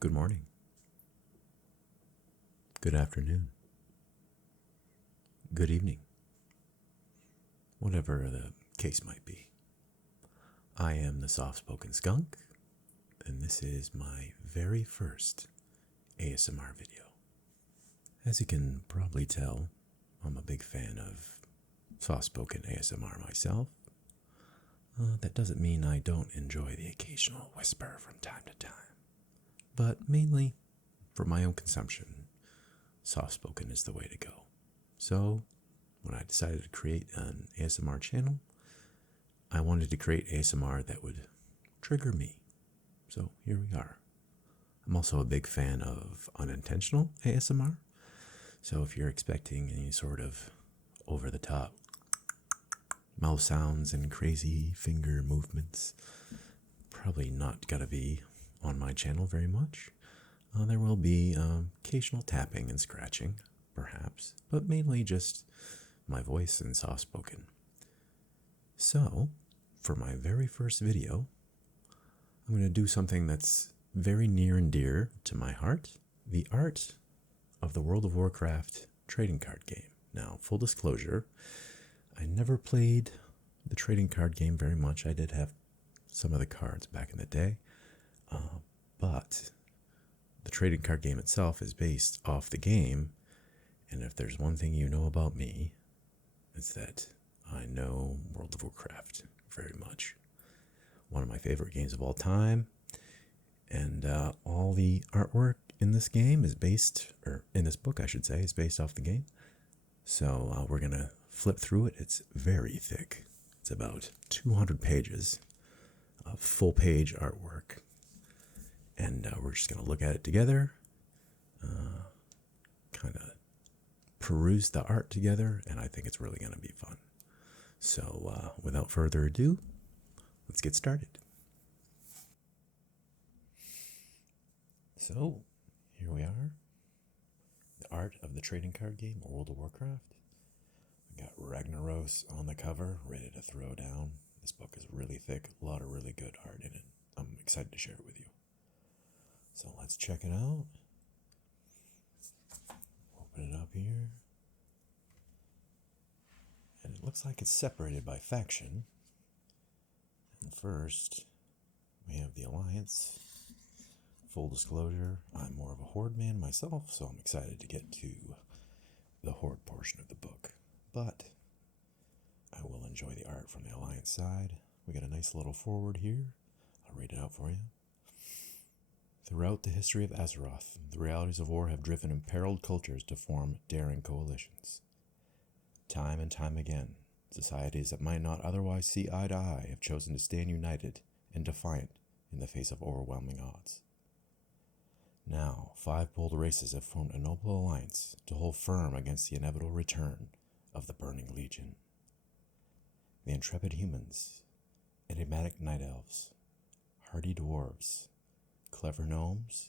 Good morning. Good afternoon. Good evening. Whatever the case might be. I am the soft-spoken skunk, and this is my very first ASMR video. As you can probably tell, I'm a big fan of soft-spoken ASMR myself. That doesn't mean I don't enjoy the occasional whisper from time to time, but mainly for my own consumption, soft-spoken is the way to go. So, when I decided to create an ASMR channel, I wanted to create ASMR that would trigger me. So here we are. I'm also a big fan of unintentional ASMR. So if you're expecting any sort of over-the-top mouth sounds and crazy finger movements, probably not gonna be on my channel very much. There will be occasional tapping and scratching, perhaps, but mainly just my voice and soft-spoken. So, for my very first video, I'm going to do something that's very near and dear to my heart, the art of the World of Warcraft trading card game. Now, full disclosure, I never played the trading card game very much. I did have some of the cards back in the day, but the trading card game itself is based off the game, and if there's one thing you know about me, it's that I know World of Warcraft very much. One of my favorite games of all time, and all the artwork in this game is based, or in this book I should say, is based off the game. So we're going to flip through it. It's very thick. It's about 200 pages of full-page artwork. And we're just going to look at it together, kind of peruse the art together, and I think it's really going to be fun. So without further ado, let's get started. So here we are, the art of the trading card game, World of Warcraft. We got Ragnaros on the cover, ready to throw down. This book is really thick, a lot of really good art in it. I'm excited to share it with you. So let's check it out. Open it up here. And it looks like it's separated by faction. And first, we have the Alliance. Full disclosure, I'm more of a Horde man myself, so I'm excited to get to the Horde portion of the book. But I will enjoy the art from the Alliance side. We got a nice little forward here. I'll read it out for you. Throughout the history of Azeroth, the realities of war have driven imperiled cultures to form daring coalitions. Time and time again, societies that might not otherwise see eye to eye have chosen to stand united and defiant in the face of overwhelming odds. Now, 5 bold races have formed a noble alliance to hold firm against the inevitable return of the Burning Legion. The intrepid humans, enigmatic night elves, hardy dwarves, clever gnomes,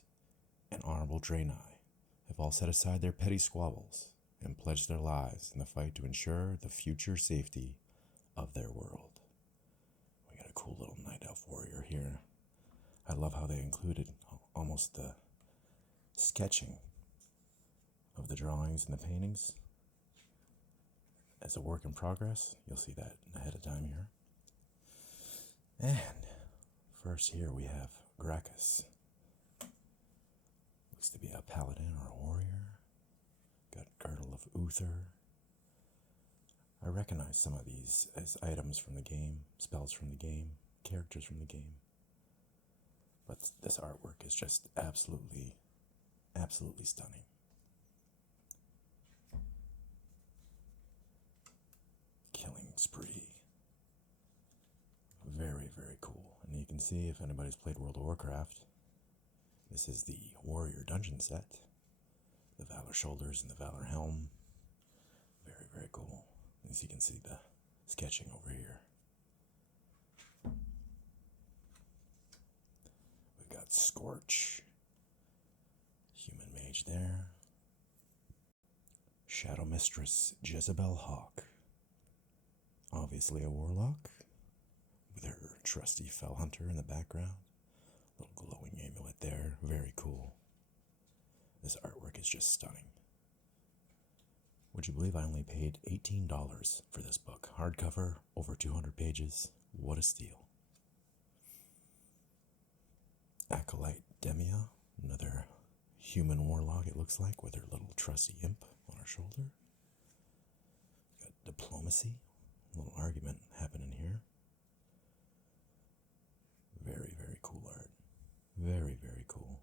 and honorable Draenei have all set aside their petty squabbles and pledged their lives in the fight to ensure the future safety of their world. We got a cool little night elf warrior here. I love how they included almost the sketching of the drawings and the paintings as a work in progress. You'll see that ahead of time here. And first here we have Gracchus. Looks to be a paladin or a warrior. Got Girdle of Uther. I recognize some of these as items from the game, spells from the game, characters from the game. But this artwork is just absolutely stunning. Killing spree. Very, very cool. And you can see, if anybody's played World of Warcraft, this is the Warrior Dungeon set. The Valor Shoulders and the Valor Helm. Very, very cool. As you can see the sketching over here. We've got Scorch. Human Mage there. Shadow Mistress Jezebel Hawk. Obviously a warlock. With her trusty Fell Hunter in the background. Little glowing amulet there. Very cool. This artwork is just stunning. Would you believe I only paid $18 for this book? Hardcover, over 200 pages. What a steal. Acolyte Demia, another human warlock it looks like, with her little trusty imp on her shoulder. Got diplomacy, a little argument happening here. Very, very cool art. Very, very cool.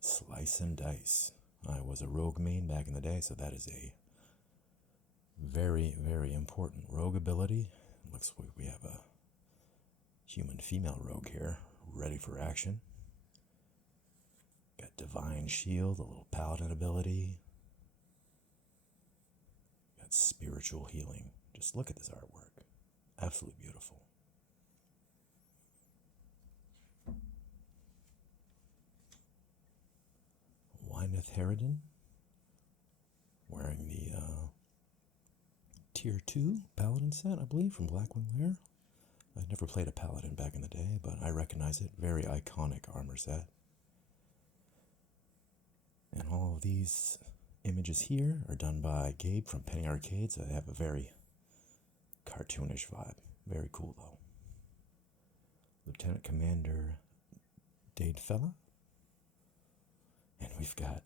Slice and dice. I was a rogue main back in the day, so that is a very, very important rogue ability. Looks like we have a human female rogue here, ready for action. Got divine shield, a little paladin ability. Got spiritual healing. Just look at this artwork. Absolutely beautiful. Wyneth Harridan, wearing the Tier 2 Paladin set, I believe, from Blackwing Lair. I never played a Paladin back in the day, but I recognize it. Very iconic armor set. And all of these images here are done by Gabe from Penny Arcade, so they have a very cartoonish vibe. Very cool, though. Lieutenant Commander Dadefella. And we've got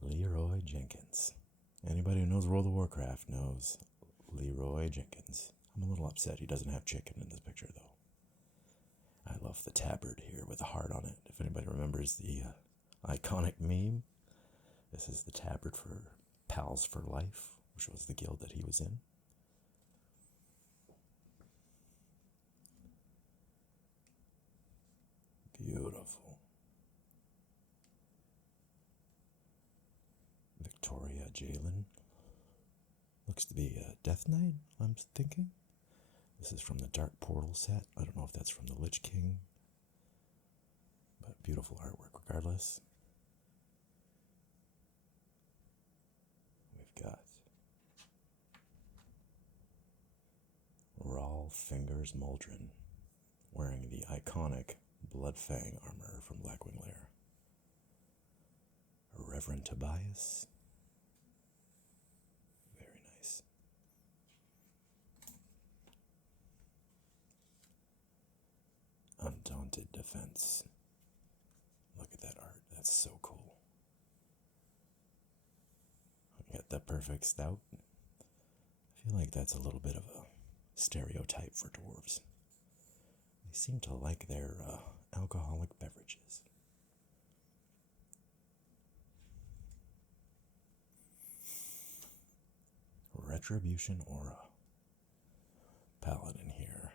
Leroy Jenkins. Anybody who knows World of Warcraft knows Leroy Jenkins. I'm a little upset he doesn't have chicken in this picture, though. I love the tabard here with a heart on it. If anybody remembers the iconic meme, this is the tabard for Pals for Life, which was the guild that he was in. Beautiful. Victoria Jalen. Looks to be a Death Knight, I'm thinking. This is from the Dark Portal set. I don't know if that's from the Lich King. But beautiful artwork regardless. We've got Rawl Fingers Muldrin, wearing the iconic Bloodfang armor from Blackwing Lair. Reverend Tobias. Very nice. Undaunted Defense. Look at that art. That's so cool. We got the Perfect Stout. I feel like that's a little bit of a stereotype for dwarves. They seem to like their alcoholic beverages. Retribution Aura. Paladin here,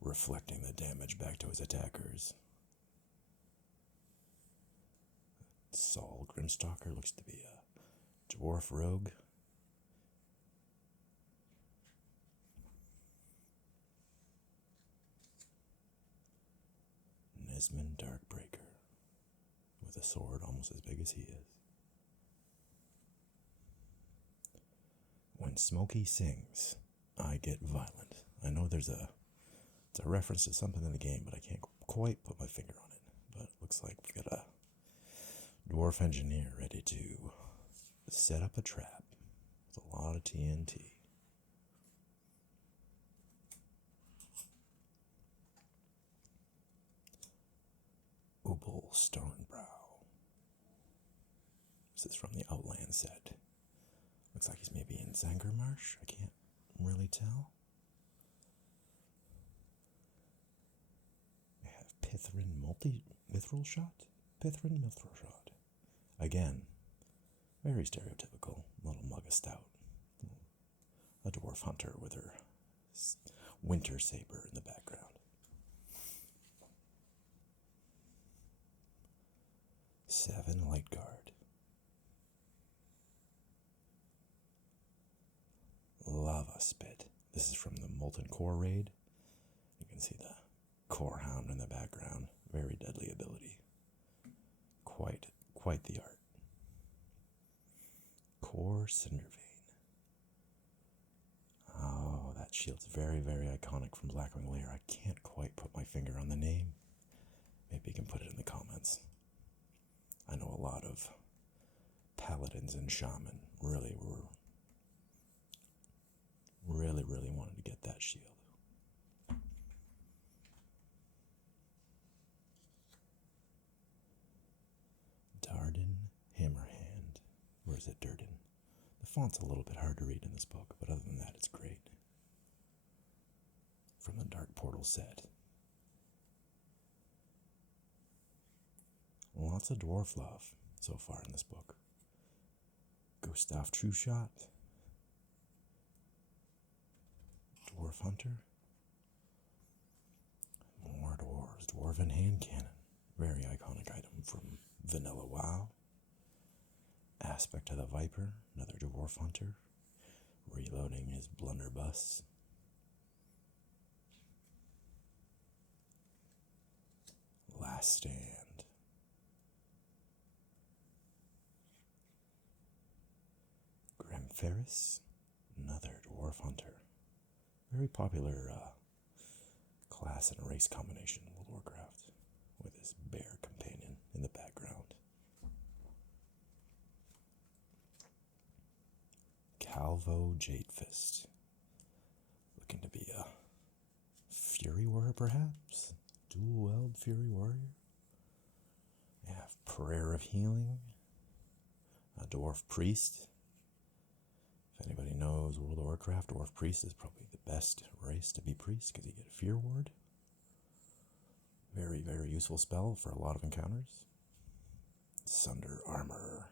reflecting the damage back to his attackers. Saul Grimstalker looks to be a dwarf rogue. Nesmond Darkbreaker, with a sword almost as big as he is. When Smokey sings, I get violent. I know it's a reference to something in the game, but I can't quite put my finger on it. But it looks like we've got a dwarf engineer ready to set up a trap with a lot of TNT. Ubal Stonebrow. This is from the Outland set. Looks like he's maybe in Zangarmarsh. I can't really tell. We have Pithrin Mithril Shot? Pithrin Mithril Shot. Again, very stereotypical. Little mug of stout. A dwarf hunter with her winter saber in the background. Seven Light Guard. Lava Spit. This is from the Molten Core raid. You can see the Core Hound in the background. Very deadly ability. Quite the art. Core Cindervein. Oh, that shield's very, very iconic from Blackwing Lair. I can't quite put my finger on the name. Maybe you can put it in the comments. I know a lot of paladins and shaman really wanted to get that shield. Darden Hammerhand. Or is it Durden? The font's a little bit hard to read in this book, but other than that, it's great. From the Dark Portal set. Lots of dwarf love so far in this book. Gustav Trueshot. Dwarf Hunter. More dwarves. Dwarven hand cannon. Very iconic item from Vanilla WoW. Aspect of the Viper. Another dwarf hunter. Reloading his blunderbuss. Last Stand. Ferris, another dwarf hunter. Very popular class and race combination in World of Warcraft, with his bear companion in the background. Calvo Jadefist, looking to be a Fury Warrior perhaps? Dual-weld Fury Warrior. We have Prayer of Healing, a dwarf priest. If anybody knows World of Warcraft, Dwarf Priest is probably the best race to be priest because you get a Fear Ward. Very, very useful spell for a lot of encounters. Sunder Armor.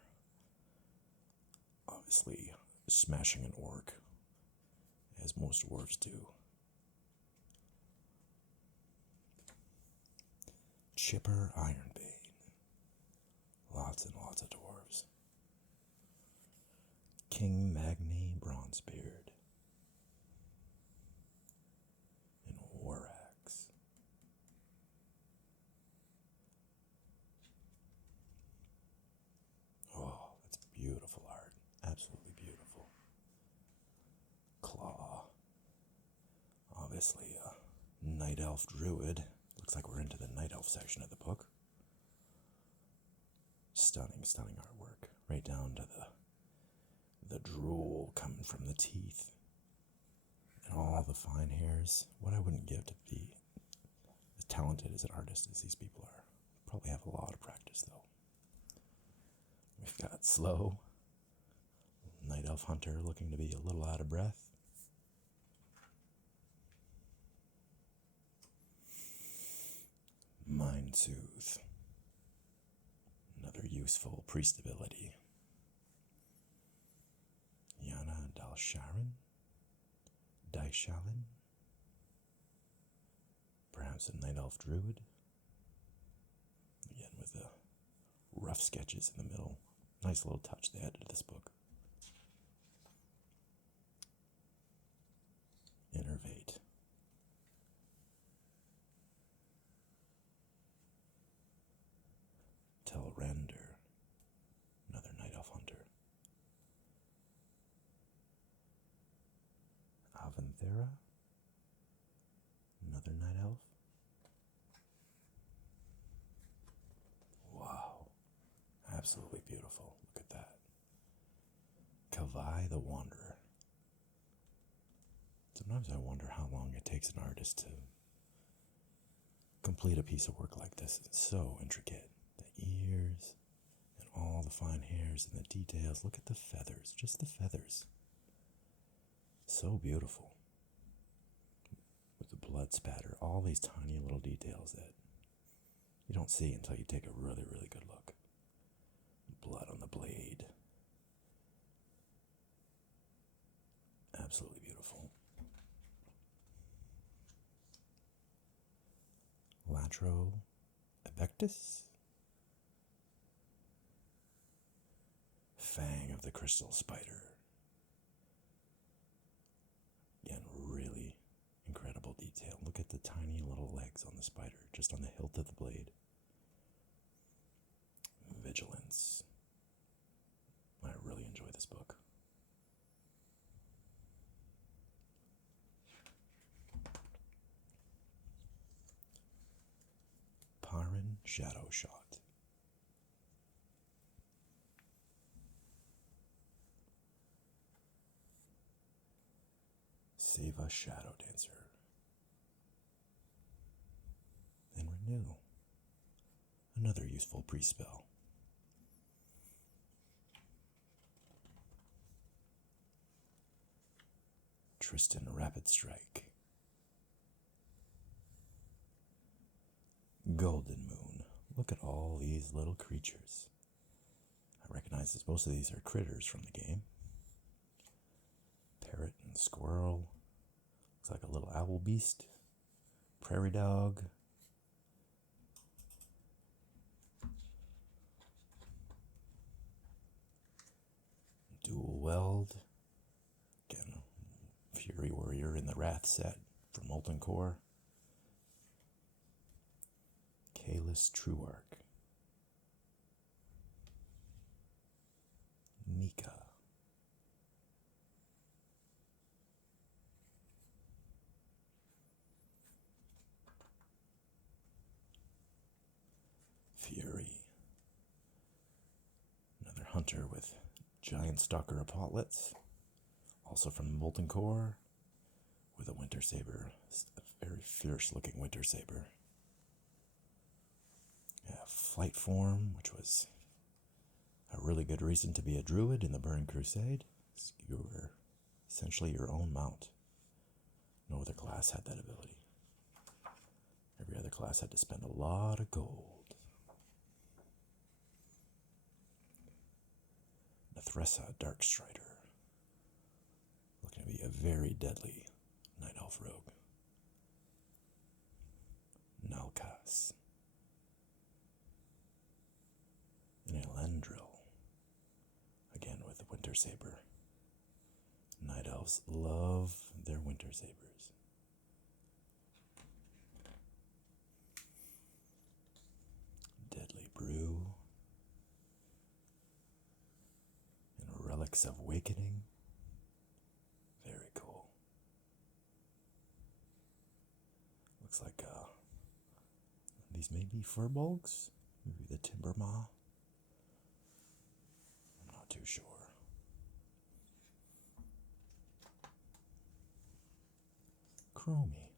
Obviously, smashing an orc, as most dwarves do. Chipper Ironbane. Lots and lots of dwarves. King Magni Bronzebeard. And Warax. Oh, that's beautiful art. Absolutely beautiful. Claw. Obviously a Night Elf Druid. Looks like we're into the Night Elf section of the book. Stunning, stunning artwork. Right down to the drool coming from the teeth. And all the fine hairs. What I wouldn't give to be as talented as an artist as these people are. Probably have a lot of practice though. We've got Slow. Night Elf Hunter looking to be a little out of breath. Mind Soothe. Another useful priest ability. Yana Dalsharan. Daishalin. Perhaps a Night Elf Druid. Again with the rough sketches in the middle. Nice little touch they added to this book. Innervate. Telrender. Another Night Elf Hunter. Avanthera. Another Night Elf. Wow. Absolutely beautiful. Look at that. Kavai the Wanderer. Sometimes I wonder how long it takes an artist to complete a piece of work like this. It's so intricate. The ears and all the fine hairs and the details. Look at the feathers. Just the feathers. So beautiful. With the blood spatter. All these tiny little details that you don't see until you take a really, really good look. Blood on the blade. Absolutely beautiful. Latro Ebectus. Fang of the Crystal Spider. Again, really incredible detail. Look at the tiny little legs on the spider, just on the hilt of the blade. Vigilance. I really enjoy this book. Shadow Shot. Save a Shadow Dancer. And Renew. Another useful pre-spell. Tristan Rapid Strike. Golden Moon. Look at all these little creatures. I recognize that most of these are critters from the game. Parrot and squirrel. Looks like a little owl beast. Prairie dog. Dual Weld. Again, Fury Warrior in the Wrath set for Molten Core. Kalis Trueark. Nika. Fury. Another hunter with giant stalker apotlets. Also from the Molten Core. With a Winter Saber. A very fierce looking Winter Saber. Flight Form, which was a really good reason to be a druid in the Burning Crusade. You were essentially your own mount. No other class had that ability. Every other class had to spend a lot of gold. Nathressa Darkstrider. Looking to be a very deadly Night Elf rogue. Nalkas. And Elendril. Again with the Winter Saber. Night Elves love their Winter Sabers. Deadly Brew. And Relics of Awakening. Very cool. Looks like these may be furbolgs. Maybe the Timber Maw. I'm not too sure. Chromie.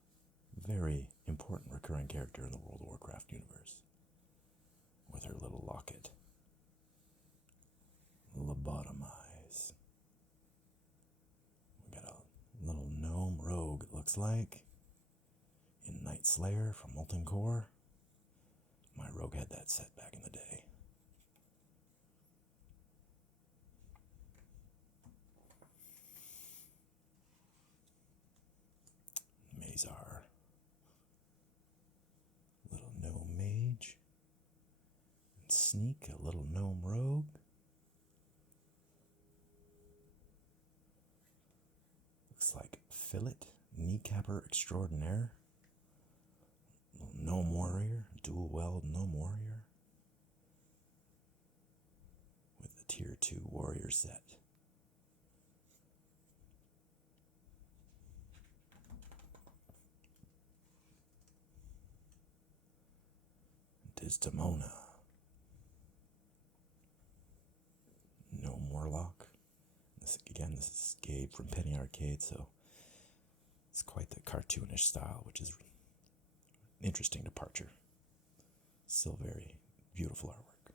Very important recurring character in the World of Warcraft universe. With her little locket. Lobotomize. We got a little gnome rogue, it looks like. In Night Slayer from Molten Core. My rogue had that set back in the day. Mazar. Little gnome mage. And Sneak, a little gnome rogue. Looks like Fillet, Kneecapper Extraordinaire. Little gnome warrior, dual weld gnome warrior. With the tier 2 warrior set. Desdemona. Gnome warlock. This is Gabe from Penny Arcade, so it's quite the cartoonish style, which is an interesting departure. Still very beautiful artwork.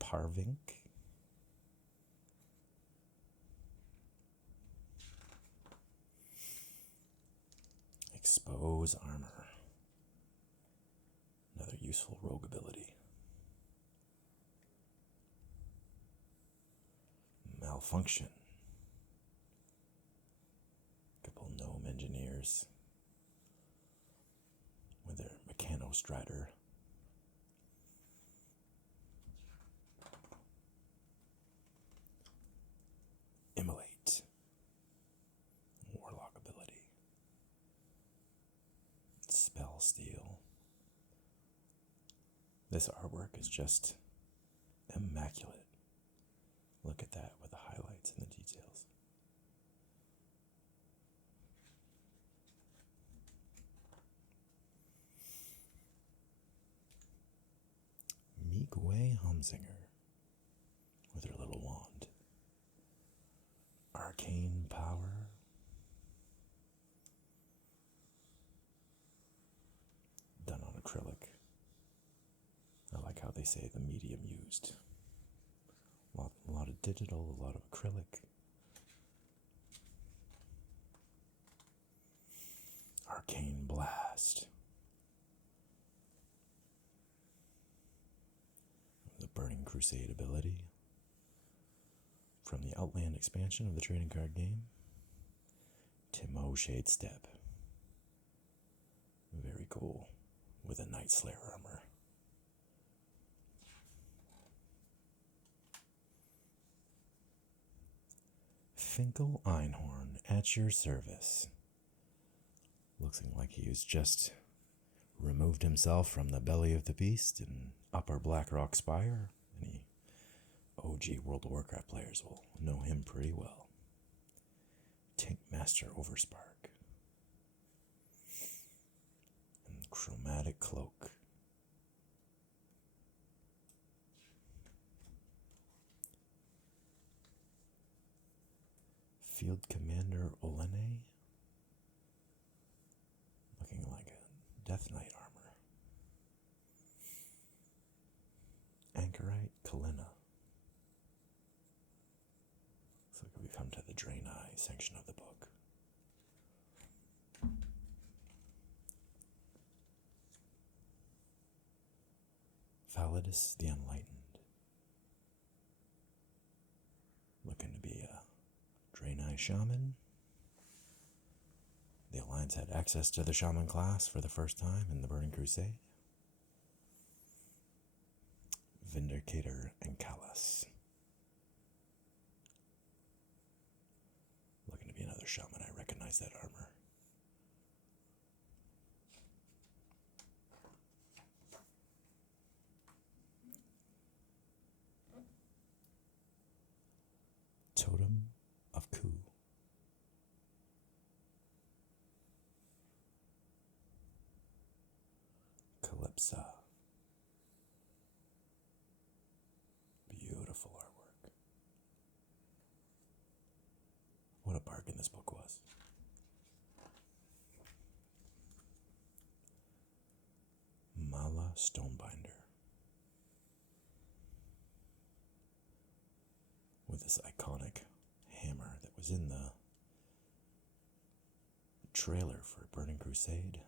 Parvink. Expose armor. Another useful rogue ability. Malfunction. Couple gnome engineers with their Mechanostrider. Immolate. Warlock ability. Spell Steal. This artwork is just immaculate. Look at that with the highlights and the details. drum singer with her little wand. Arcane power. Done on acrylic. I like how they say the medium used. A lot of digital, a lot of acrylic. Arcane blast. The Burning Crusade ability from the Outland expansion of the trading card game. Timo Shade Step. Very cool. With a Night Slayer armor. Finkel Einhorn at your service. Looks like he has just removed himself from the belly of the beast in Upper Blackrock Spire. Any OG World of Warcraft players will know him pretty well. Tank Master Overspark. And Chromatic Cloak. Field Commander Olene. Looking like a Death Knight armor. Anchorite Kalina. Looks like we come to the Draenei section of the book. Validus the Enlightened. Looking to be a Draenei Shaman. The Alliance had access to the Shaman class for the first time in the Burning Crusade. Vindicator and Callus. Looking to be another Shaman. I recognize that armor. Totem of Ku. Calypsa. Beautiful artwork. What a bargain this book was. Mala Stonebinder. With this iconic hammer that was in the trailer for Burning Crusade.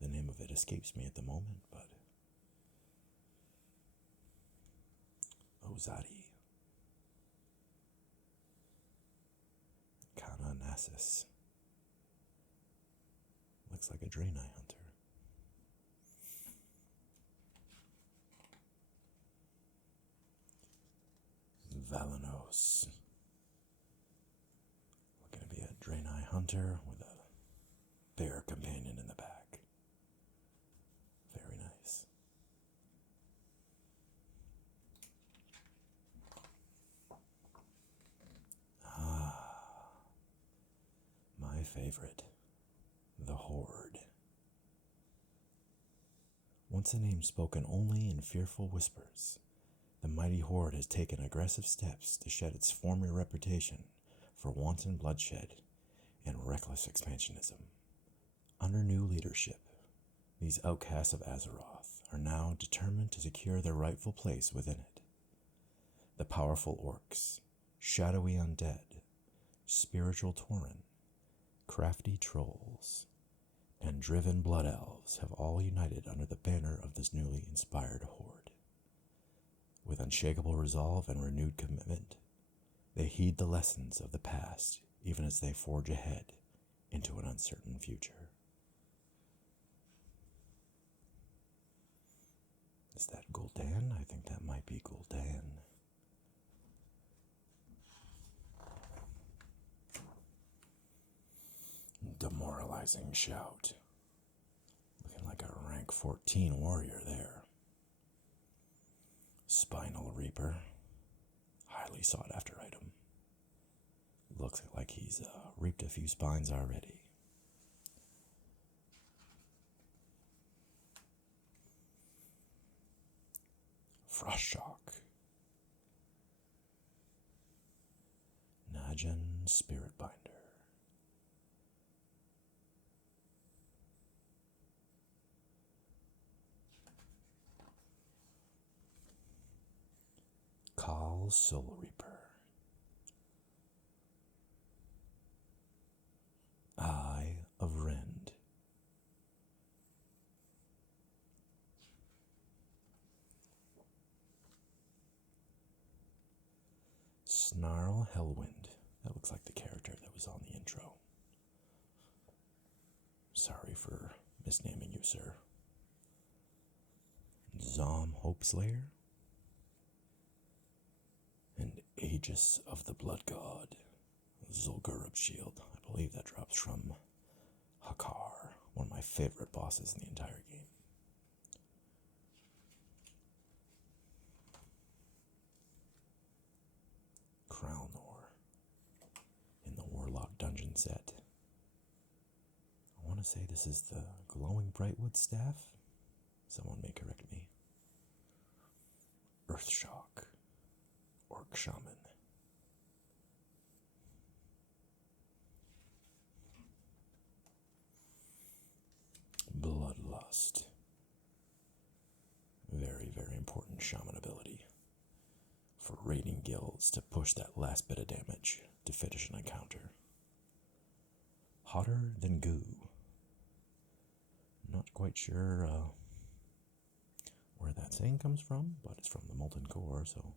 The name of it escapes me at the moment, but Ozadi. Kana Nasus. Looks like a Draenei hunter. Valanos. Looking to be a Draenei hunter with a bear companion in the back. Very nice. My favorite. The Horde. Once a name spoken only in fearful whispers, the mighty Horde has taken aggressive steps to shed its former reputation for wanton bloodshed and reckless expansionism. Under new leadership, these outcasts of Azeroth are now determined to secure their rightful place within it. The powerful orcs, shadowy undead, spiritual tauren, crafty trolls, and driven blood elves have all united under the banner of this newly inspired horde. With unshakable resolve and renewed commitment, they heed the lessons of the past even as they forge ahead into an uncertain future. Is that Gul'dan? I think that might be Gul'dan. Demoralizing shout. Looking like a rank 14 warrior there. Spinal Reaper. Highly sought after item. Looks like he's reaped a few spines already. Frost Shock. Imagine Spirit Binder. Call Soul Reaper. Eye of Rend. Snarl Hellwind. That looks like the character that was on the intro. Sorry for misnaming you, sir. Zom Hopeslayer. And Aegis of the Blood God. Zul'Gurub Shield. I believe that drops from Hakar, one of my favorite bosses in the entire game. Crownor in the Warlock Dungeon set. I want to say this is the Glowing Brightwood Staff. Someone may correct me. Earthshock. Orc Shaman. Bloodlust. Very, very important shaman ability for raiding guilds to push that last bit of damage to finish an encounter. Hotter than goo. Not quite sure where that saying comes from, but it's from the Molten Core, so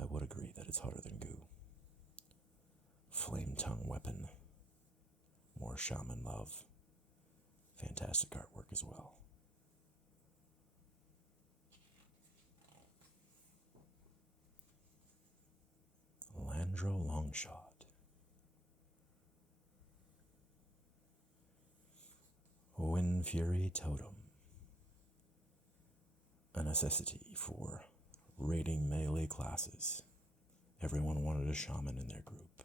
I would agree that it's hotter than goo. Flame Tongue Weapon. More shaman love. Fantastic artwork as well. Landro Longshot. Wind Fury Totem. A necessity for raiding melee classes. Everyone wanted a shaman in their group.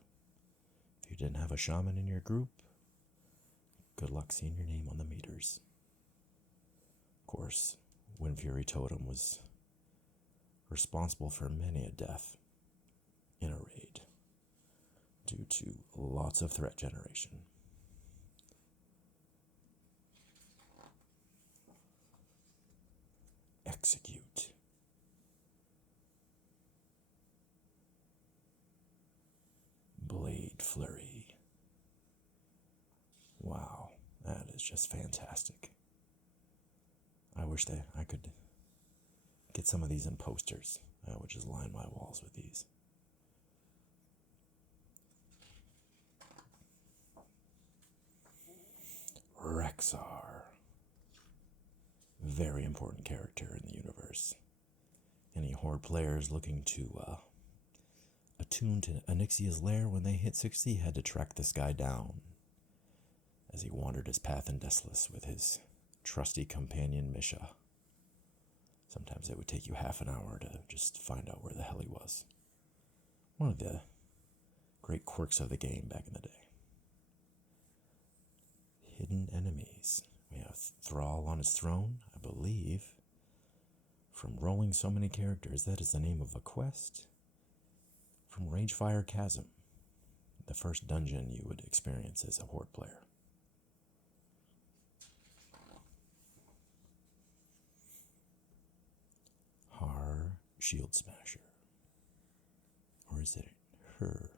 If you didn't have a shaman in your group, good luck seeing your name on the meters. Of course, Wind Fury Totem was responsible for many a death in a raid due to lots of threat generation. Execute. Blade Flurry. Wow, that is just fantastic. I wish that I could get some of these in posters. I would just line my walls with these. Rexar. Very important character in the universe. Any Horde players looking to attune to Onyxia's lair when they hit 60 had to track this guy down as he wandered his path in Desolus with his trusty companion Misha. Sometimes it would take you half an hour to just find out where the hell he was. One of the great quirks of the game back in the day. Hidden enemies. We have Thrall on his throne, I believe. From rolling so many characters, that is the name of a quest. From Ragefire Chasm, the first dungeon you would experience as a Horde player. Har Shield Smasher. Or is it her?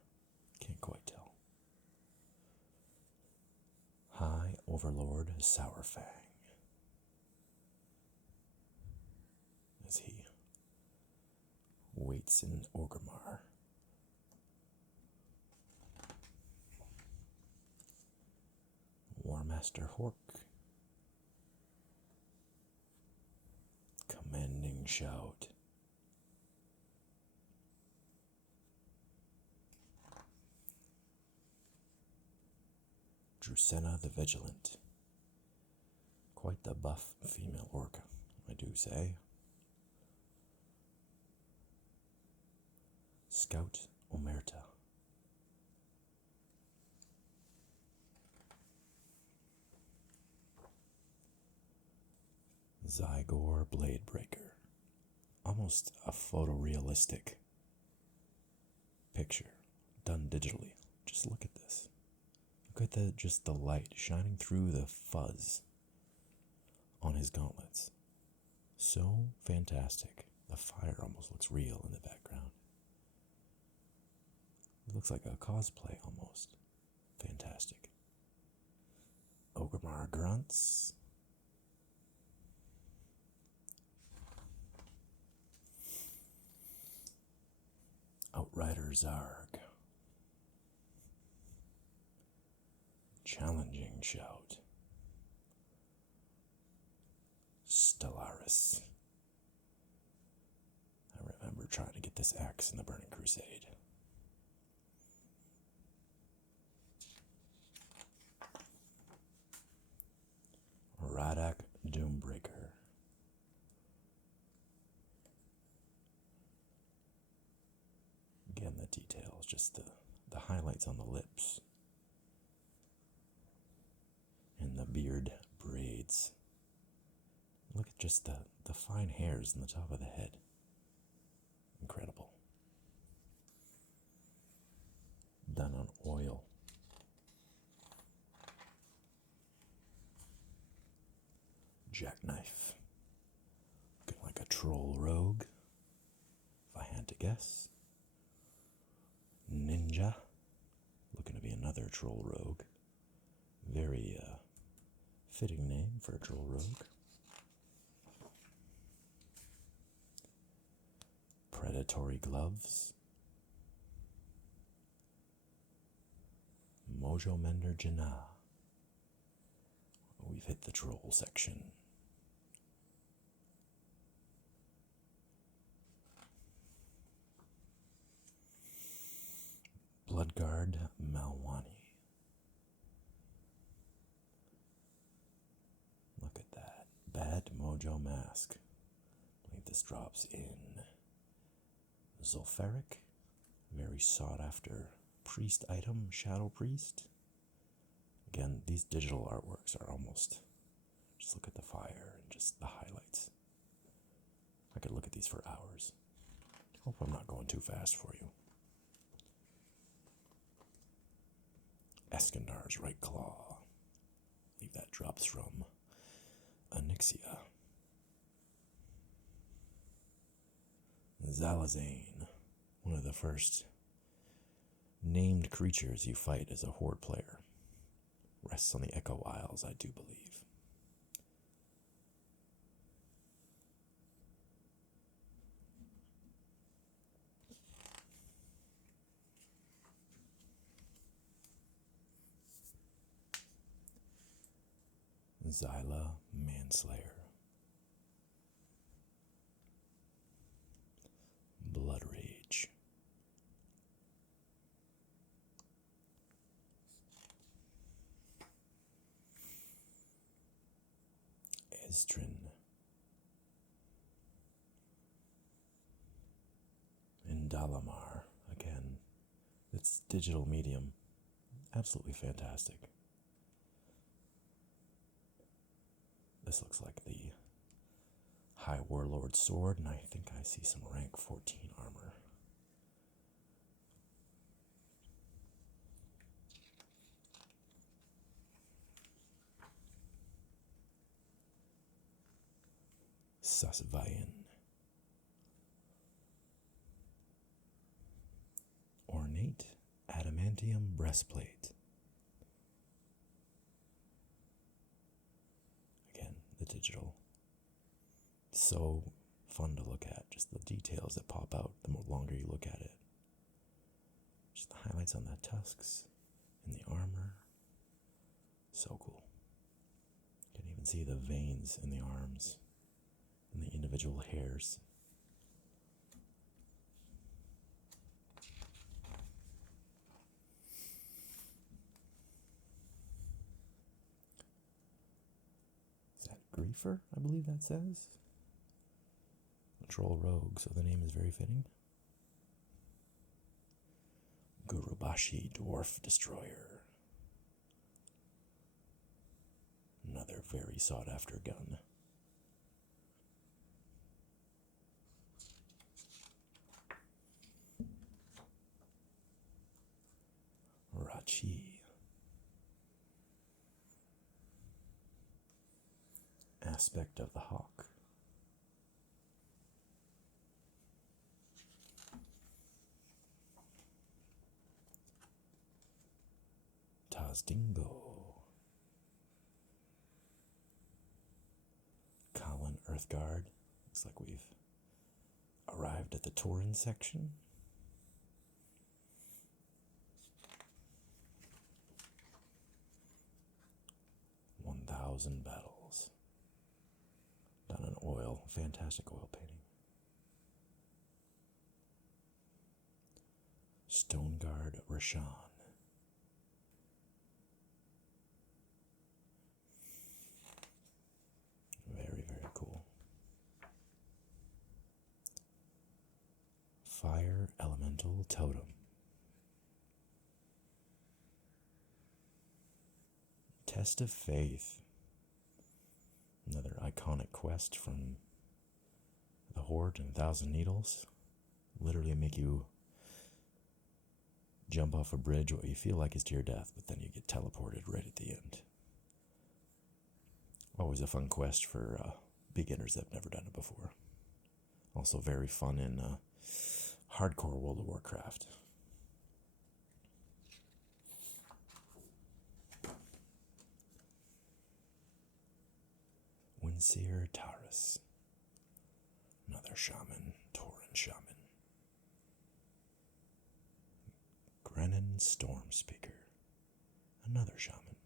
Can't quite tell. High Overlord Sourfang. As he waits in Orgrimmar. Warmaster Hork. Commanding Shout. Drusena the Vigilant. Quite the buff female orc, I do say. Scout Omerta. Zygor Bladebreaker. Almost a photorealistic picture. done digitally. Just look at this. Look at just the light shining through the fuzz on his gauntlets. So fantastic. The fire almost looks real in the background. It looks like a cosplay almost. Fantastic. Ogrimmar grunts. Outrider Zarg. Challenging shout. Stellaris. I remember trying to get this axe in the Burning Crusade. Radak Doombreaker. Again, the details, just the highlights on the lips. And the beard braids. Look at just the fine hairs on the top of the head. Incredible. Done on oil. Jackknife. Looking like a troll rogue, if I had to guess. Ninja. Looking to be another troll rogue. Very fitting name for a troll rogue. Predatory gloves. Mojo Mender Jinnah. We've hit the troll section. Bloodguard Malwani. Look at that. Bad Mojo Mask. I believe this drops in Zulfaric. Very sought after priest item, Shadow Priest. Again, these digital artworks are almost, just look at the fire and just the highlights. I could look at these for hours. Hope I'm not going too fast for you. Eskendar's Right Claw. I believe that drops from Onyxia. Zalazane, one of the first named creatures you fight as a horde player. Rests on the Echo Isles, I do believe. Zyla Manslayer. Blood Rage. Estrin. Indalamar. Again, it's digital medium. Absolutely fantastic. This looks like the High Warlord sword, and I think I see some rank 14 armor. Sasvayan. Ornate adamantium breastplate. Again, the digital. So fun to look at. Just the details that pop out the more longer you look at it. Just the highlights on the tusks and the armor. So cool. You can even see the veins in the arms and the individual hairs. Is that Griefer? I believe that says. A troll rogue, so the name is very fitting. Gurubashi Dwarf Destroyer. Another very sought after gun. chi. Aspect of the hawk. Dingle. Colin Earthguard. Looks like we've arrived at the Tauren section. 1,000 battles. Done in oil. Fantastic oil painting. Stoneguard Rashan. Very, very cool. Fire Elemental Totem. Test of Faith. Another iconic quest from the Horde and 1,000 Needles. Literally make you jump off a bridge what you feel like is to your death, but then you get teleported right at the end. Always a fun quest for beginners that have never done it before. Also very fun in hardcore World of Warcraft. Windseer Taurus. Another shaman, Tauren shaman. Grennan Stormspeaker. Another shaman.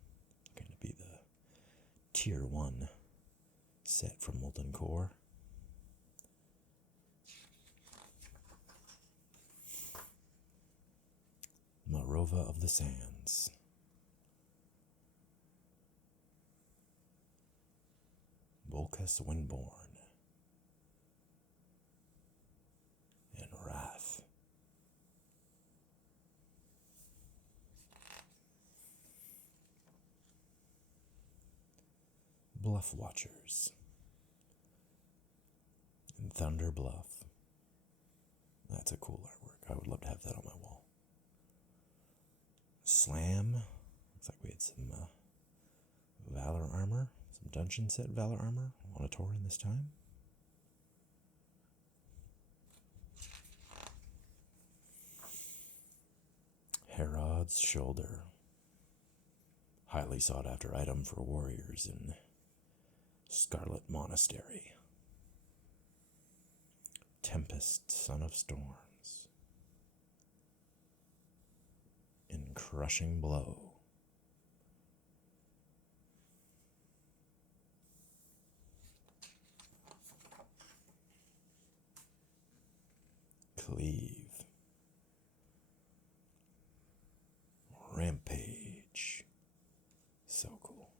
Going to be the Tier 1 set from Molten Core. Marova of the Sands. Volcus Windborn. And Wrath. Bluff Watchers. And Thunder Bluff. That's a cool artwork. I would love to have that on my wall. Slam. Looks like we had some Valor armor. Some dungeon set Valor armor on a Tauren this time. Herod's Shoulder. Highly sought after item for warriors in Scarlet Monastery. Tempest, Son of Storms. In Crushing Blow. Cleave. Rampage. So cool.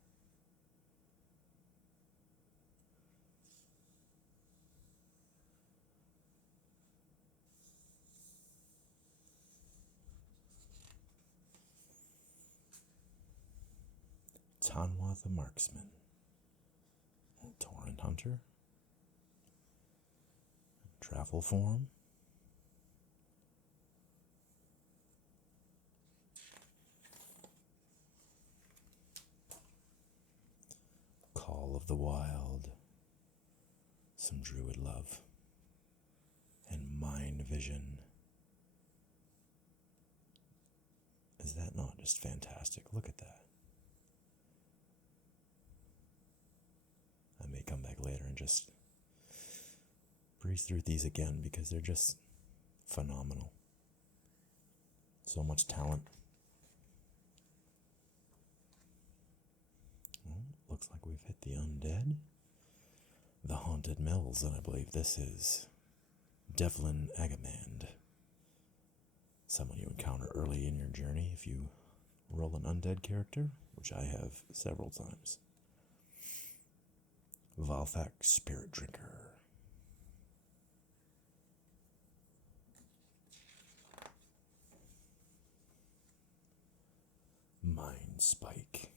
Tanwa the Marksman. Tauren Hunter. Travel Form. Call of the Wild. Some Druid love. And Mind Vision. Is that not just fantastic? Look at that. I may come back later and just breeze through these again because they're just phenomenal. So much talent. Well, looks like we've hit the undead. The Haunted Mills, and I believe this is Devlin Agamand. Someone you encounter early in your journey if you roll an undead character, which I have several times. Valthak Spirit Drinker. Mind Spike.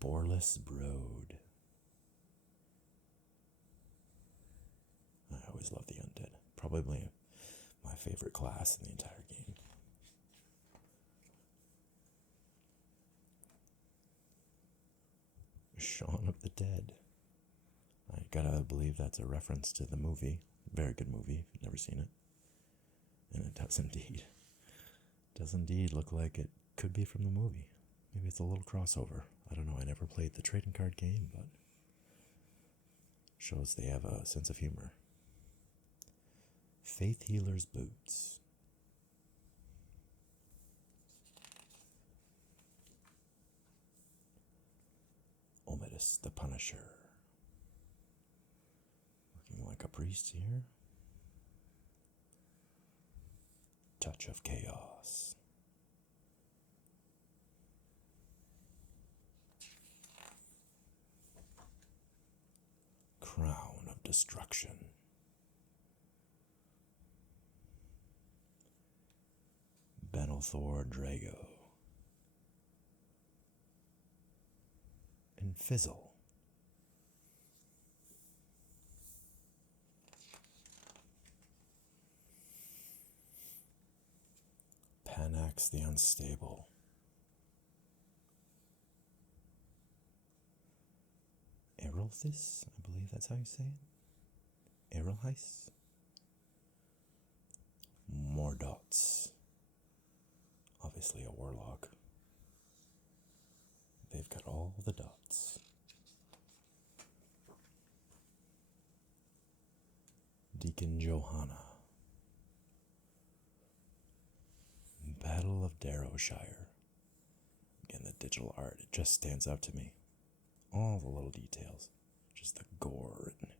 Boreless Brood. I always love the undead. Probably My favorite class in the entire game. Shaun of the Dead. I gotta believe that's a reference to the movie. Very good movie, if you've never seen it. And it does indeed look like it could be from the movie. Maybe it's a little crossover. I don't know, I never played the trading card game, but shows they have a sense of humor. Faith Healer's Boots. Omidus the Punisher. Looking like a priest here. Touch of Chaos. Crown of Destruction. Benalthor Drago. And Fizzle. Panax the Unstable. Erolthis, I believe that's how you say it. Erolheis. Mordots. Obviously a warlock. They've got all the dots. Deacon Johanna. Battle of Darrowshire. Again, the digital art, it just stands out to me. All the little details. Just the gore and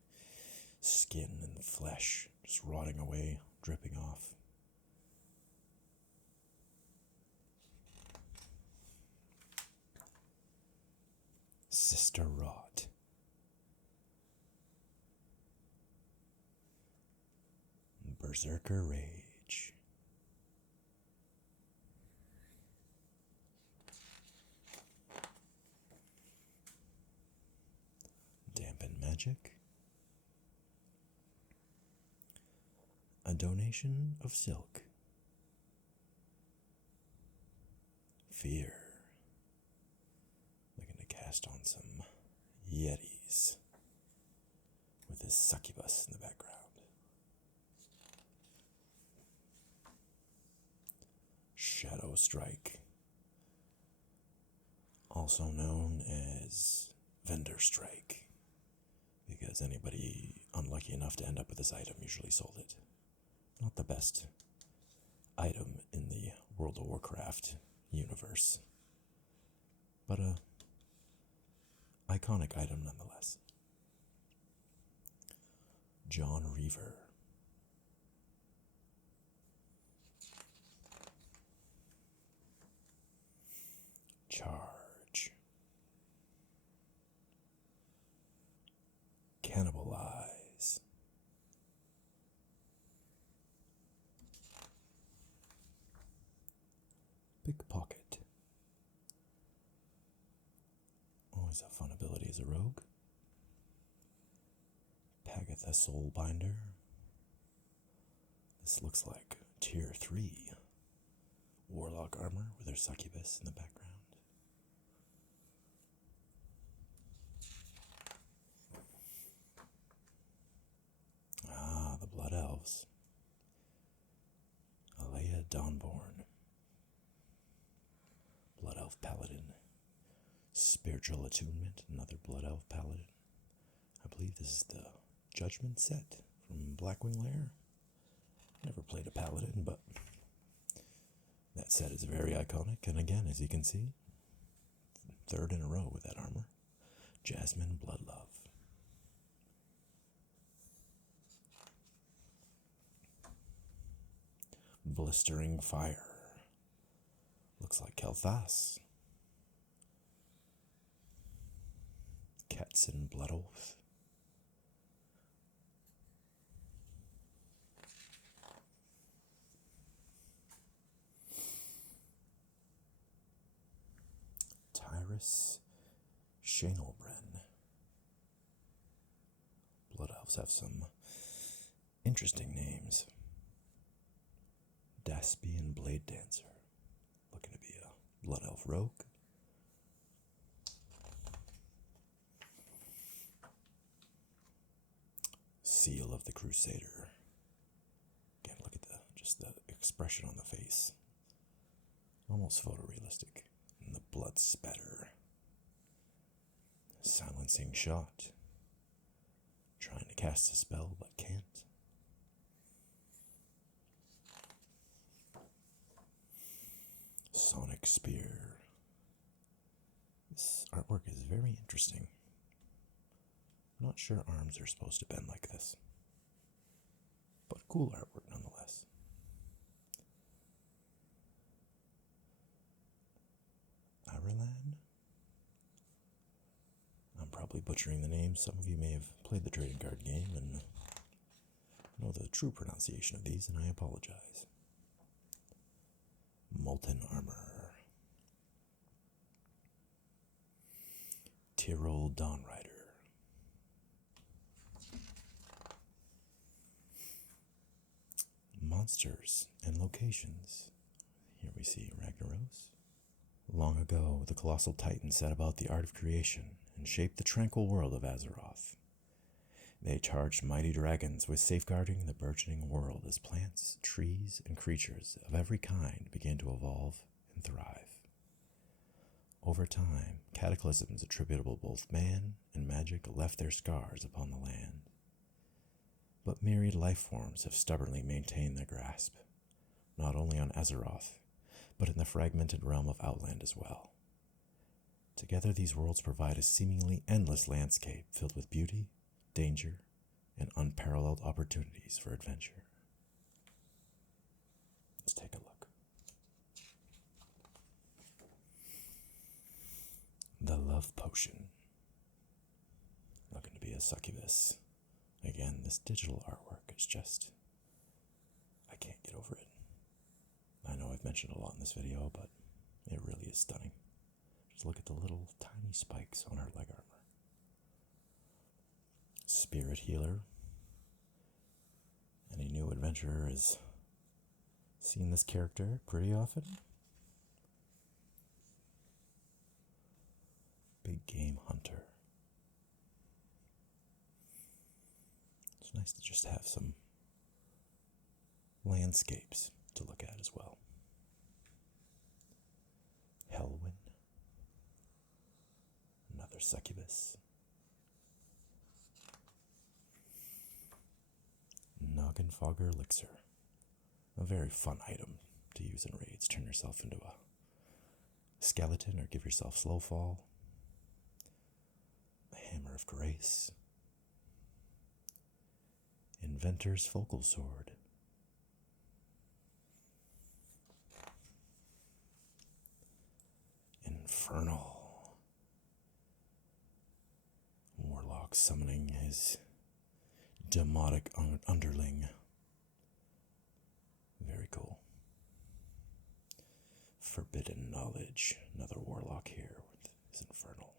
skin and flesh just rotting away, dripping off. Sister Rot. Berserker Rage. Dampen Magic. A Donation of Silk. Fear. Looking to cast on some Yetis with his succubus in the background. Shadow Strike, also known as Vendor Strike, because anybody unlucky enough to end up with this item usually sold it. Not the best item in the World of Warcraft universe, but a iconic item nonetheless. John Reaver. Charge. Cannibalize. Pickpocket. Always a fun ability as a rogue. Pagatha Soulbinder. This looks like tier 3 warlock armor with her succubus in the background. Ah, the Blood Elves. Alea Dawnborn. Blood Elf Paladin. Spiritual Attunement, another Blood Elf Paladin. I believe this is the Judgment set from Blackwing Lair. Never played a Paladin, but that set is very iconic. And again, as you can see, third in a row with that armor. Jasmine Bloodlove. Blistering Fire. Looks like Kel'Thas. Ketsin Blood Oath. Tyrus Shanelbren. Blood Elves have some interesting names. Daspian Blade Dancer. Looking to be a Blood Elf Rogue. Seal of the Crusader. Again, look at just the expression on the face. Almost photorealistic. And the blood spatter. Silencing Shot. Trying to cast a spell but can't. Sonic Spear. This artwork is very interesting. I'm not sure arms are supposed to bend like this. But cool artwork nonetheless. Ireland? I'm probably butchering the name. Some of you may have played the trading card game and know the true pronunciation of these, and I apologize. Molten Armor. Tyrol Dawnrider. Monsters and locations. Here we see Ragnaros. Long ago, the colossal titans set about the art of creation and shaped the tranquil world of Azeroth. They charged mighty dragons with safeguarding the burgeoning world as plants, trees, and creatures of every kind began to evolve and thrive. Over time, cataclysms attributable to both man and magic left their scars upon the land. But myriad life forms have stubbornly maintained their grasp, not only on Azeroth, but in the fragmented realm of Outland as well. Together, these worlds provide a seemingly endless landscape filled with beauty, danger, and unparalleled opportunities for adventure. Let's take a look. The Love Potion. Looking to be a succubus. Again, this digital artwork is just... I can't get over it. I know I've mentioned a lot in this video, but it really is stunning. Just look at the little tiny spikes on her leg armor. Spirit Healer. Any new adventurer has seen this character pretty often. Big Game Hunter. It's nice to just have some landscapes to look at as well. Helwyn. Another succubus. Noggenfogger Elixir. A very fun item to use in raids. Turn yourself into a skeleton or give yourself slow fall. Hammer of Grace. Inventor's Focal Sword. Infernal. Warlock summoning his demotic underling. Very cool. Forbidden Knowledge. Another warlock here with his infernal.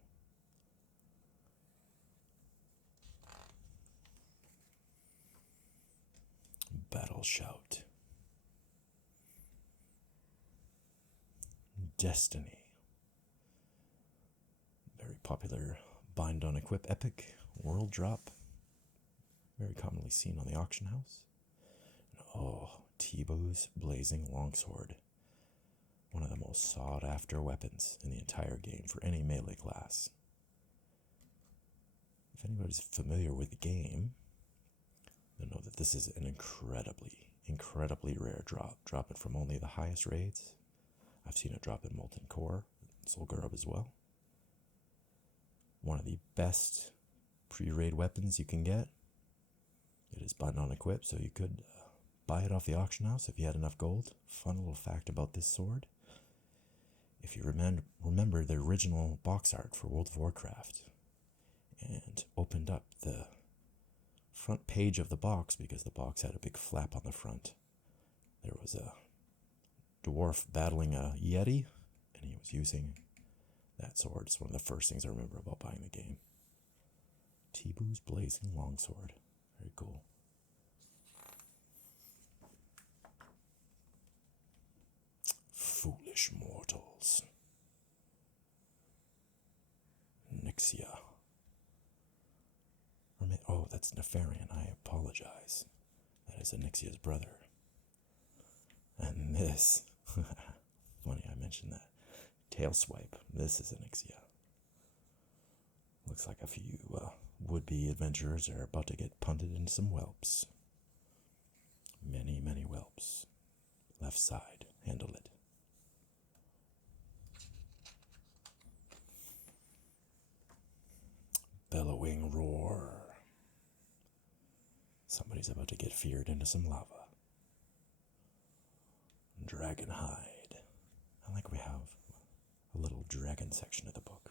Battle Shout. Destiny. Very popular bind on equip epic world drop. Very commonly seen on the auction house. Oh, Tibu's Blazing Longsword. One of the most sought after weapons in the entire game for any melee class. If anybody's familiar with the game, they'll know that this is an incredibly rare drop. Drop it from only the highest raids. I've seen it drop in Molten Core, Solgurub as well. One of the best pre-raid weapons you can get. It is bind on equip, so you could buy it off the auction house if you had enough gold. Fun little fact about this sword. If you remember the original box art for World of Warcraft and opened up the front page of the box, because the box had a big flap on the front, there was a dwarf battling a yeti, and he was using that sword. It's one of the first things I remember about buying the game. Tibu's Blazing Longsword. Very cool. foolish mortals. Nixia. Oh, that's Nefarian. I apologize. That is Anixia's brother. And this, funny I mentioned that. Tail swipe. This is Anixia. Looks like a few would-be adventurers are about to get punted into some whelps. Many, many whelps. Left side. Handle it. Bellowing roar. Somebody's about to get feared into some lava. Dragon hide. I like we have a little dragon section of the book.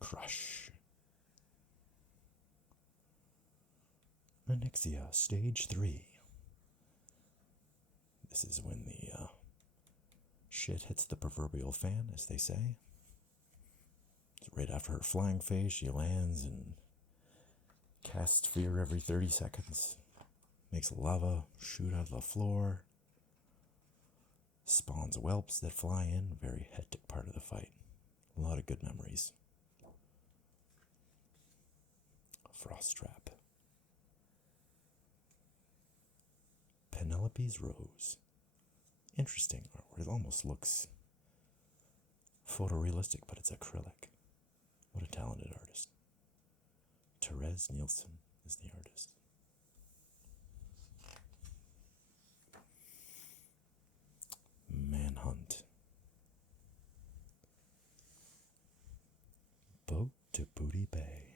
Crush. Anixia, stage 3. This is when the shit hits the proverbial fan, as they say. Right after her flying phase, she lands and casts fear every 30 seconds. Makes lava shoot out of the floor. Spawns whelps that fly in. Very hectic part of the fight. A lot of good memories. Frost trap. Penelope's Rose. Interesting artwork. It almost looks photorealistic, but it's acrylic. What a talented artist. Therese Nielsen is the artist. Manhunt. Boat to Booty Bay.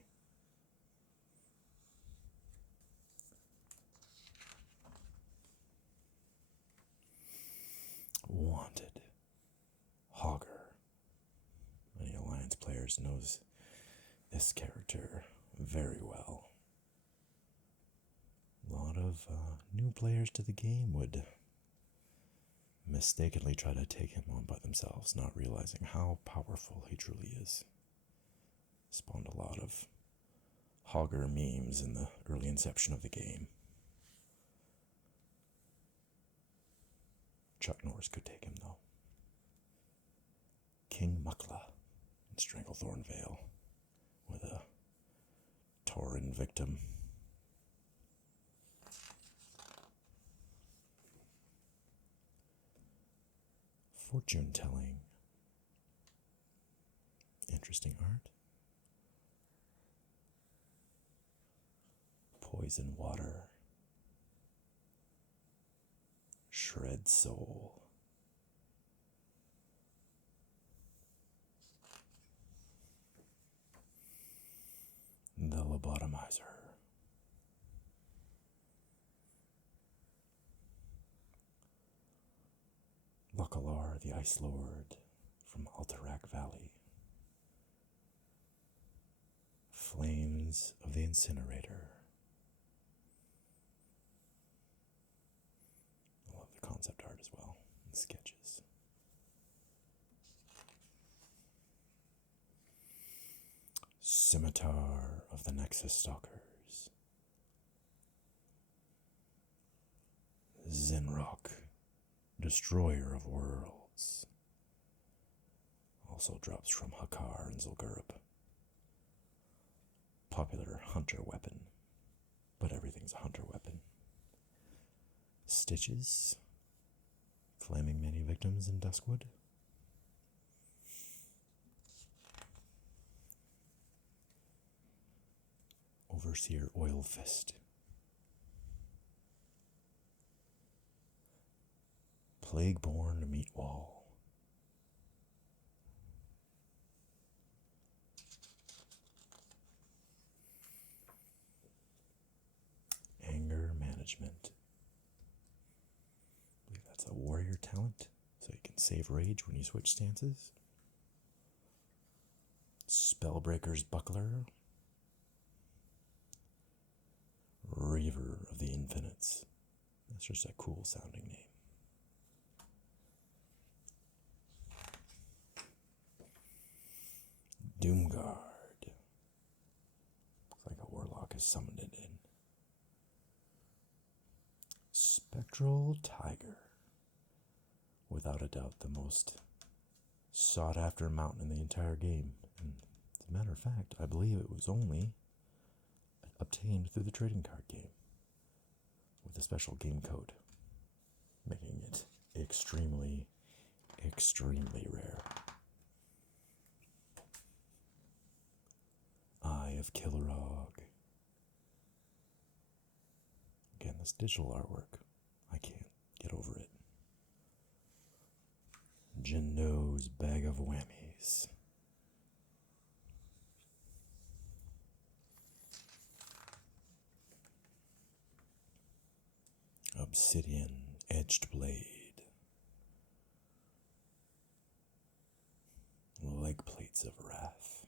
Wanted. Hogger. Many Alliance players knows this character very well. A lot of new players to the game would mistakenly try to take him on by themselves, not realizing how powerful he truly is. Spawned a lot of Hogger memes in the early inception of the game. Chuck Norris could take him, though. King Mukla in Stranglethorn Vale with a Tauren victim. Fortune telling. Interesting art. Poison water. Shred soul. The lobotomizer. Lokalar, the Ice Lord from Alterac Valley. Flames of the Incinerator. I love the concept art as well, and sketches. Scimitar of the Nexus Stalkers. Zinrock, Destroyer of Worlds. Also drops from Hakar and Zul'Gurub. Popular hunter weapon, but everything's a hunter weapon. Stitches, claiming many victims in Duskwood. Overseer Oil Fist. Plagueborn Meatwall. Anger Management. I believe that's a warrior talent, so you can save rage when you switch stances. Spellbreaker's Buckler. Reaver of the Infinites. That's just a cool sounding name. Doomguard. Looks like a warlock has summoned it in. Spectral Tiger. Without a doubt, the most sought after mountain in the entire game. And as a matter of fact, I believe it was only obtained through the trading card game with a special game code, making it extremely, extremely rare. Eye of Killarog. Again, this digital artwork, I can't get over it. Jindo's Bag of Whammies. Obsidian Edged Blade. Leg Plates of Wrath.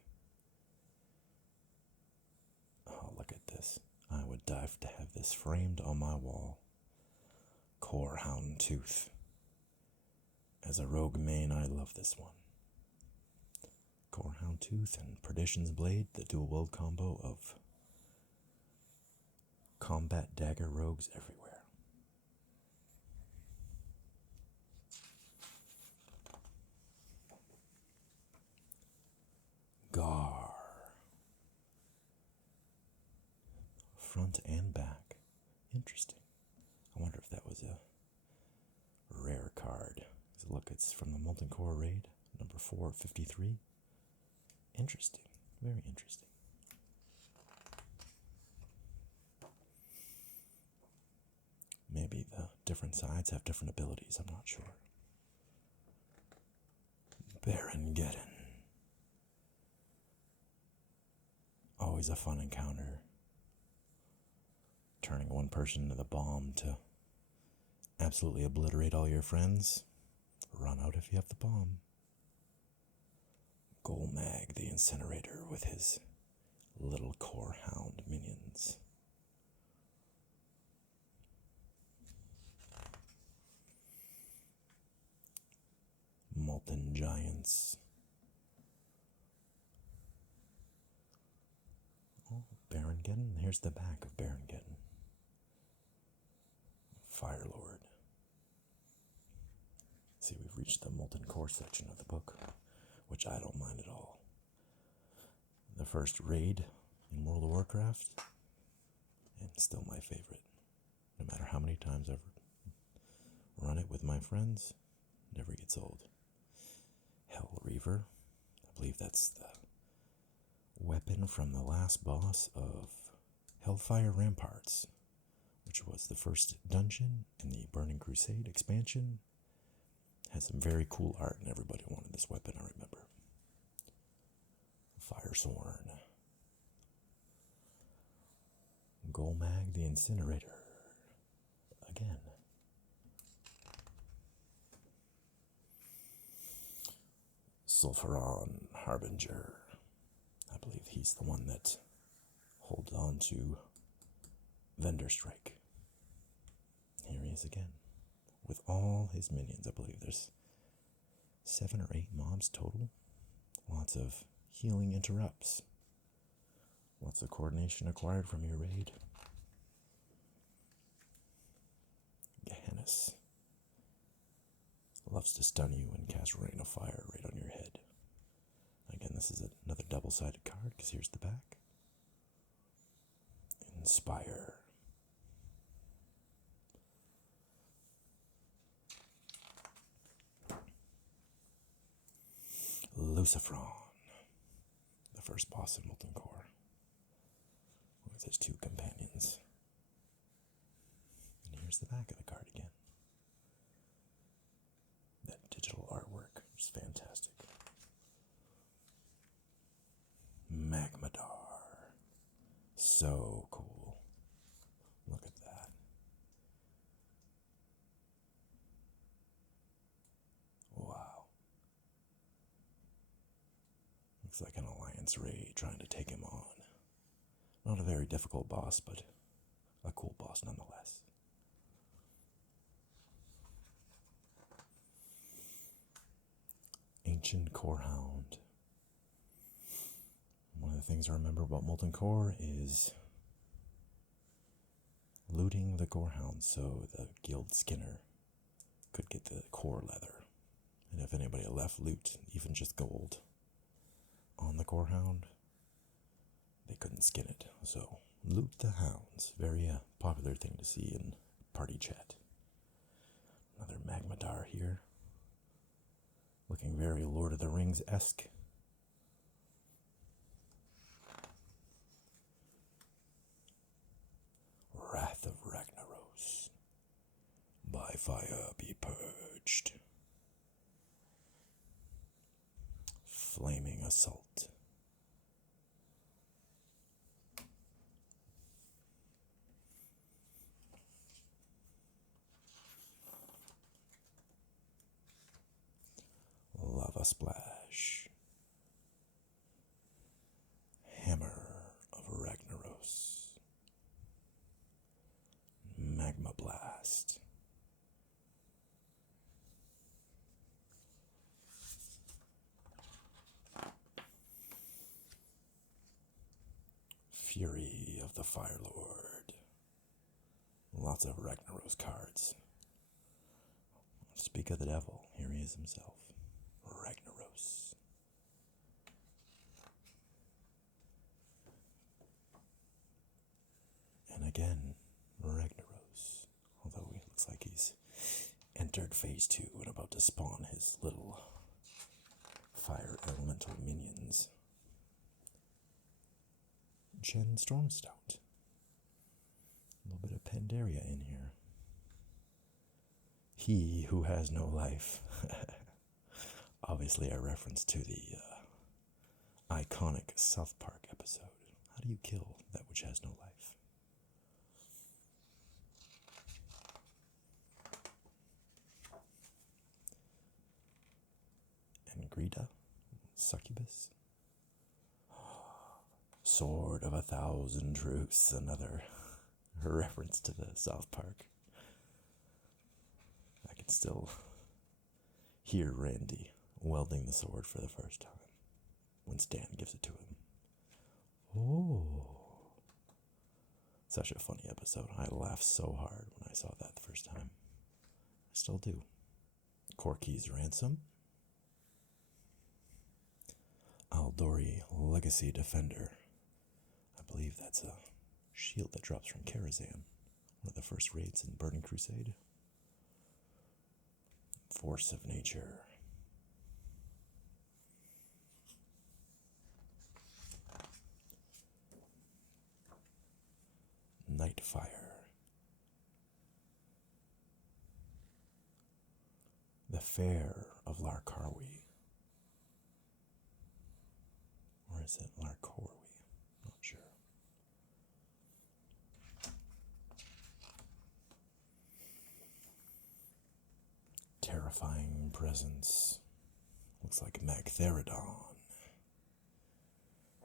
Oh, look at this. I would die to have this framed on my wall. Corehound Tooth. As a rogue main, I love this one. Corehound Tooth and Perdition's Blade, the dual wield combo of combat dagger rogues everywhere. Gar. Front and back. Interesting. I wonder if that was a rare card. Look, it's from the Molten Core raid, number 453. Interesting. Very interesting. Maybe the different sides have different abilities, I'm not sure. Barongeddon. Always a fun encounter. Turning one person into the bomb to absolutely obliterate all your friends. Run out if you have the bomb. Golmag the Incinerator with his little Corehound minions. Molten Giants. Oh, Barongeddon. Here's the back of Barongeddon. Firelord. See, we've reached the Molten Core section of the book, which I don't mind at all. The first raid in World of Warcraft, and still my favorite. No matter how many times I've run it with my friends, never gets old. Hell Reaver, I believe that's the weapon from the last boss of Hellfire Ramparts, which was the first dungeon in the Burning Crusade expansion. Has some very cool art, and everybody wanted this weapon, I remember. Firesworn. Golmag the Incinerator. Again. Sulfuron Harbinger. I believe he's the one that holds on to Vendor Strike. Here he is again. With all his minions. I believe there's 7 or 8 mobs total. Lots of healing interrupts. Lots of coordination acquired from your raid. Gehennis loves to stun you and cast Rain of Fire right on your head. Again, this is another double-sided card, because here's the back. Inspire. Lucifron, the first boss in Molten Core, with his 2 companions. And here's the back of the card again. That digital artwork is fantastic. Magmadar, so cool. Look at that. Wow. Looks like an Alliance raid trying to take him on. Not a very difficult boss, but a cool boss nonetheless. Ancient Corehound. One of the things I remember about Molten Core is looting the gorehound so the guild skinner could get the core leather. And if anybody left loot, even just gold, on the gorehound, they couldn't skin it. So, loot the hounds. Very popular thing to see in party chat. Another Magmadar here. Looking very Lord of the Rings-esque. Wrath of Ragnaros. By fire be purged. Flaming Assault. Lava Splash. Hammer of Ragnaros. Magma Blast. Fury of the Fire Lord. Lots of Ragnaros cards. Speak of the devil, here he is himself. Ragnaros. And again, Ragnaros. Although he looks like he's entered phase 2 and about to spawn his little fire elemental minions. Jen Stormstout. A little bit of Pandaria in here. He who has no life. Obviously a reference to the iconic South Park episode. How do you kill that which has no life? And Greta, Succubus. Sword of 1,000 Truths, another reference to the South Park. I can still hear Randy welding the sword for the first time when Stan gives it to him. Oh. Such a funny episode. I laughed so hard when I saw that the first time. I still do. Corky's Ransom. Aldori Legacy Defender. I believe that's a shield that drops from Karazhan. One of the first raids in Burning Crusade. Force of Nature. Nightfire. The Fair of Larkarwi. Or is it Larkorwi? Not sure. Terrifying Presence. Looks like Magtheridon.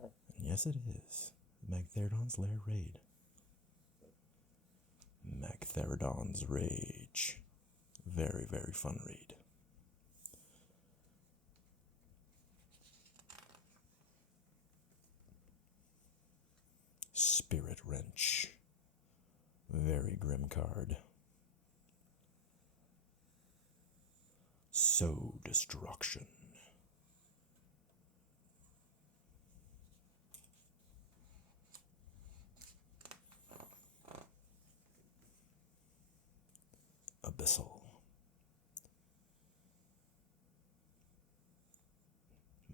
And yes, it is. Magtheridon's Lair Raid. Magtheridon's Rage. Very, very fun raid. Spirit Wrench. Very grim card. So Destruction. Abyssal.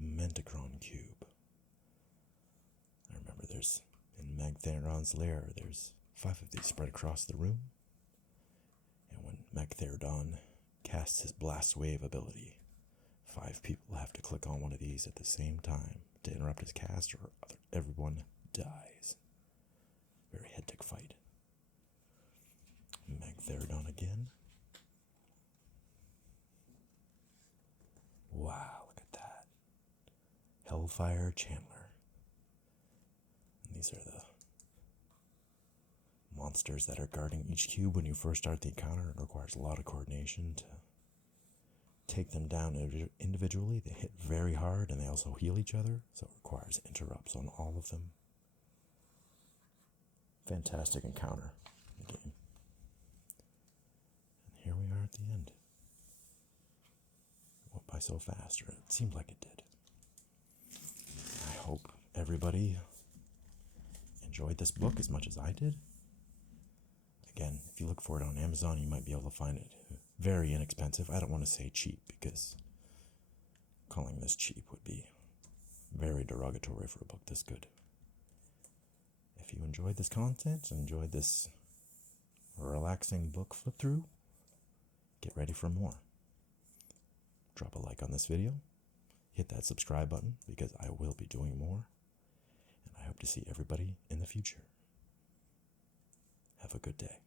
Mentacron Cube. I remember there's, in Magtheridon's lair, there's 5 of these spread across the room. And when Magtheridon casts his Blast Wave ability, 5 people have to click on one of these at the same time to interrupt his cast or everyone dies. Very hectic fight. Magtheridon again. Wow, look at that. Hellfire Chandler. And these are the monsters that are guarding each cube when you first start the encounter. It requires a lot of coordination to take them down individually. They hit very hard and they also heal each other, so it requires interrupts on all of them. Fantastic encounter in the game. by so fast, or it seemed like it did. I hope everybody enjoyed this book as much as I did. Again, if you look for it on Amazon, you might be able to find it very inexpensive. I don't want to say cheap, because calling this cheap would be very derogatory for a book this good. If you enjoyed this content, enjoyed this relaxing book flip through, get ready for more. Drop a like on this video, hit that subscribe button, because I will be doing more, and I hope to see everybody in the future. Have a good day.